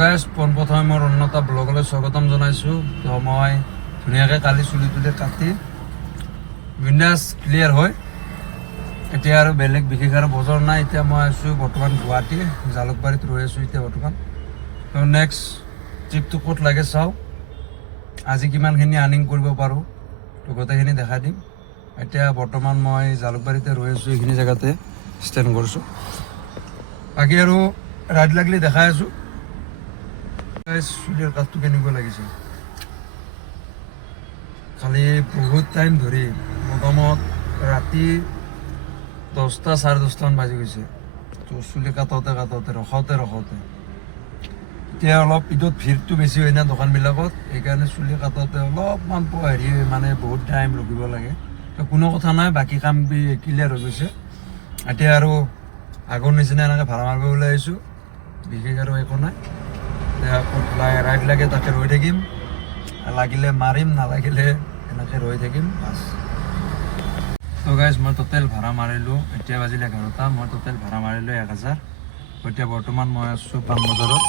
Guys পোনপ্ৰথমে মোৰ উন্নত ব্লগলৈ স্বাগতম জনাইছোঁ। তো মই ধুনীয়াকৈ কালি চুলি তুলি কাটি বিন্দাছ ক্লিয়াৰ হয়। এতিয়া আৰু বেলেগ বিশেষ আৰু বজাৰ নাই। এতিয়া মই আছোঁ বৰ্তমান গুৱাহাটী জালুকবাৰীত ৰৈ আছোঁ এতিয়া বৰ্তমান। তো নেক্সট ট্ৰিপটো ক'ত লাগে চাওঁ, আজি কিমানখিনি আৰ্নিং কৰিব পাৰোঁ তো গোটেইখিনি দেখাই দিম। এতিয়া বৰ্তমান মই জালুকবাৰীতে ৰৈ আছোঁ, এইখিনি জেগাতে ষ্টেণ্ড কৰিছোঁ। বাকী আৰু ৰাইড লাগিলে দেখাই আছোঁ। চুলিৰ কাঠটো কেনেকুৱা লাগিছে, খালি বহুত টাইম ধৰি মোটামুটি ৰাতি 10টা 10:30মান বাজি গৈছে। তো চুলি কাটোতে ৰখাওতে এতিয়া অলপ ঈদত ভিৰটো বেছি হয় না দোকানবিলাকত, সেইকাৰণে চুলি কাটোতে অলপমান মানে বহুত টাইম ৰখিব লাগে। তো কোনো কথা নাই, বাকী কাম ক্লিয়াৰ হৈ গৈছে। এতিয়া আৰু আগৰ নিচিনা এনেকৈ ভাড়া মাৰিব ওলাই আহিছোঁ, বিশেষ আৰু একো নাই। ৰাইড লাগে তাতে ৰৈ থাকিম, লাগিলে মাৰিম, নালাগিলে এনেকৈ ৰৈ থাকিম বাছ। তো গাইজ মই টোটেল ভাড়া মাৰিলোঁ, এতিয়া বাজিলে 11টা, মই টোটেল ভাড়া মাৰিলোঁ 1000। এতিয়া বৰ্তমান মই আছোঁ পাণবজাৰত।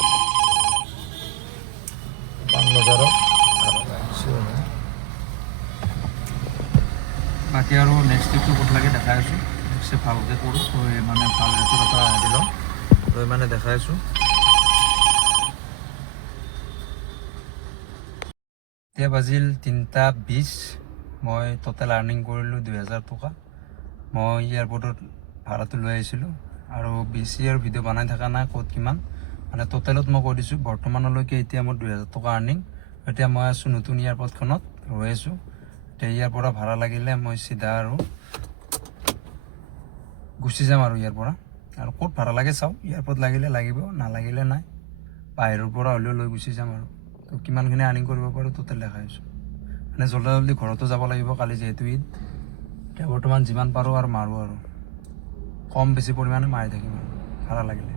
বাকী আৰু নেক্সট ট্ৰিপটো ক'ত লাগে দেখাই আছোঁ। নেক্সট ভালকৈ কৰোঁ, মানে ভাল ৰেটত এটা হেৰি লওঁ, লৈ মানে দেখাই আছোঁ। এতিয়া বাজিল 3:20, মই টোটেল আৰ্নিং কৰিলোঁ 2000 টকা। মই এয়াৰপৰ্টত ভাড়াটো লৈ আহিছিলোঁ আৰু বেছি আৰু ভিডিঅ' বনাই থকা নাই ক'ত কিমান, মানে টোটেলত মই কৈ দিছোঁ বৰ্তমানলৈকে এতিয়া মোৰ 2000 টকা আৰ্নিং। এতিয়া মই আছোঁ নতুন এয়াৰপৰ্টখনত ৰৈ আছোঁ। এতিয়া ইয়াৰ পৰা ভাড়া লাগিলে মই চিধা আৰু গুচি যাম আৰু ইয়াৰ পৰা, আৰু ক'ত ভাড়া লাগে চাওঁ, এয়াৰপৰ্ট লাগিলে লাগিব, নালাগিলে নাই, বাহিৰৰ পৰা হ'লেও লৈ গুচি যাম আৰু। তো কিমানখিনি আৰ্নিং কৰিব পাৰোঁ টোটেল দেখাইছোঁ, মানে জলদি ঘৰতো যাব লাগিব কালি যিহেতু ঈদ। এতিয়া বৰ্তমান যিমান পাৰোঁ আৰু মাৰোঁ, আৰু কম বেছি পৰিমাণে মাৰি থাকিম আৰু ভাড়া লাগিলে।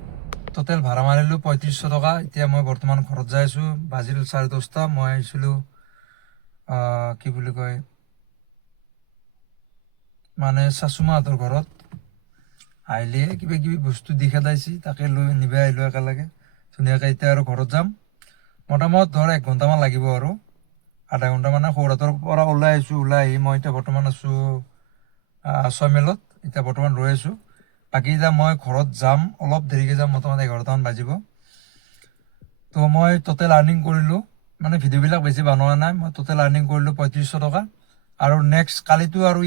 টোটেল ভাড়া মাৰিলোঁ 3500 টকা। এতিয়া মই বৰ্তমান ঘৰত যাই আছোঁ, বাজিল 10:30। মই আহিছিলোঁ কি বুলি কয় মানে চাচুমাহঁতৰ ঘৰত, আহিলে কিবা কিবি বস্তু দি খেদাইছি, তাকে লৈ নিব আহিলোঁ একেলগে ধুনীয়াকৈ। এতিয়া আৰু ঘৰত যাম, মোটামুটি ধৰ 1 ঘণ্টামান লাগিব আৰু, আধা ঘণ্টা মানে সৌৰাটোৰ পৰা ওলাই আহিছোঁ। ওলাই আহি মই এতিয়া বৰ্তমান আছোঁ 6 মাইলত, এতিয়া বৰ্তমান ৰৈ আছোঁ। বাকী এতিয়া মই ঘৰত যাম, অলপ দেৰিকৈ যাম, মোটামুটি 11টামান বাজিব। তো মই টোটেল আৰ্নিং কৰিলোঁ, মানে ভিডিঅ'বিলাক বেছি বনোৱা নাই, মই টোটেল আৰ্নিং কৰিলোঁ 3500 টকা। আৰু নেক্সট কালিতো আৰু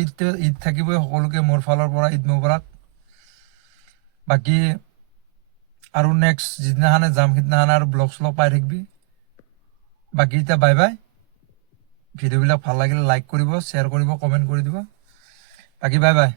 ঈদ থাকিবই, সকলোকে মোৰ ফালৰ পৰা ঈদ মুবাৰক। বাকী আৰু নেক্সট যিদিনাখনে যাম সিদিনাখনে আৰু ব্লগ শ্লগ পাই থাকিবি। বাকী এতিয়া বাই বাই। ভিডিঅ'বিলাক ভাল লাগিলে লাইক কৰিব, শ্বেয়াৰ কৰিব, কমেণ্ট কৰি দিব। বাকী বাই বাই।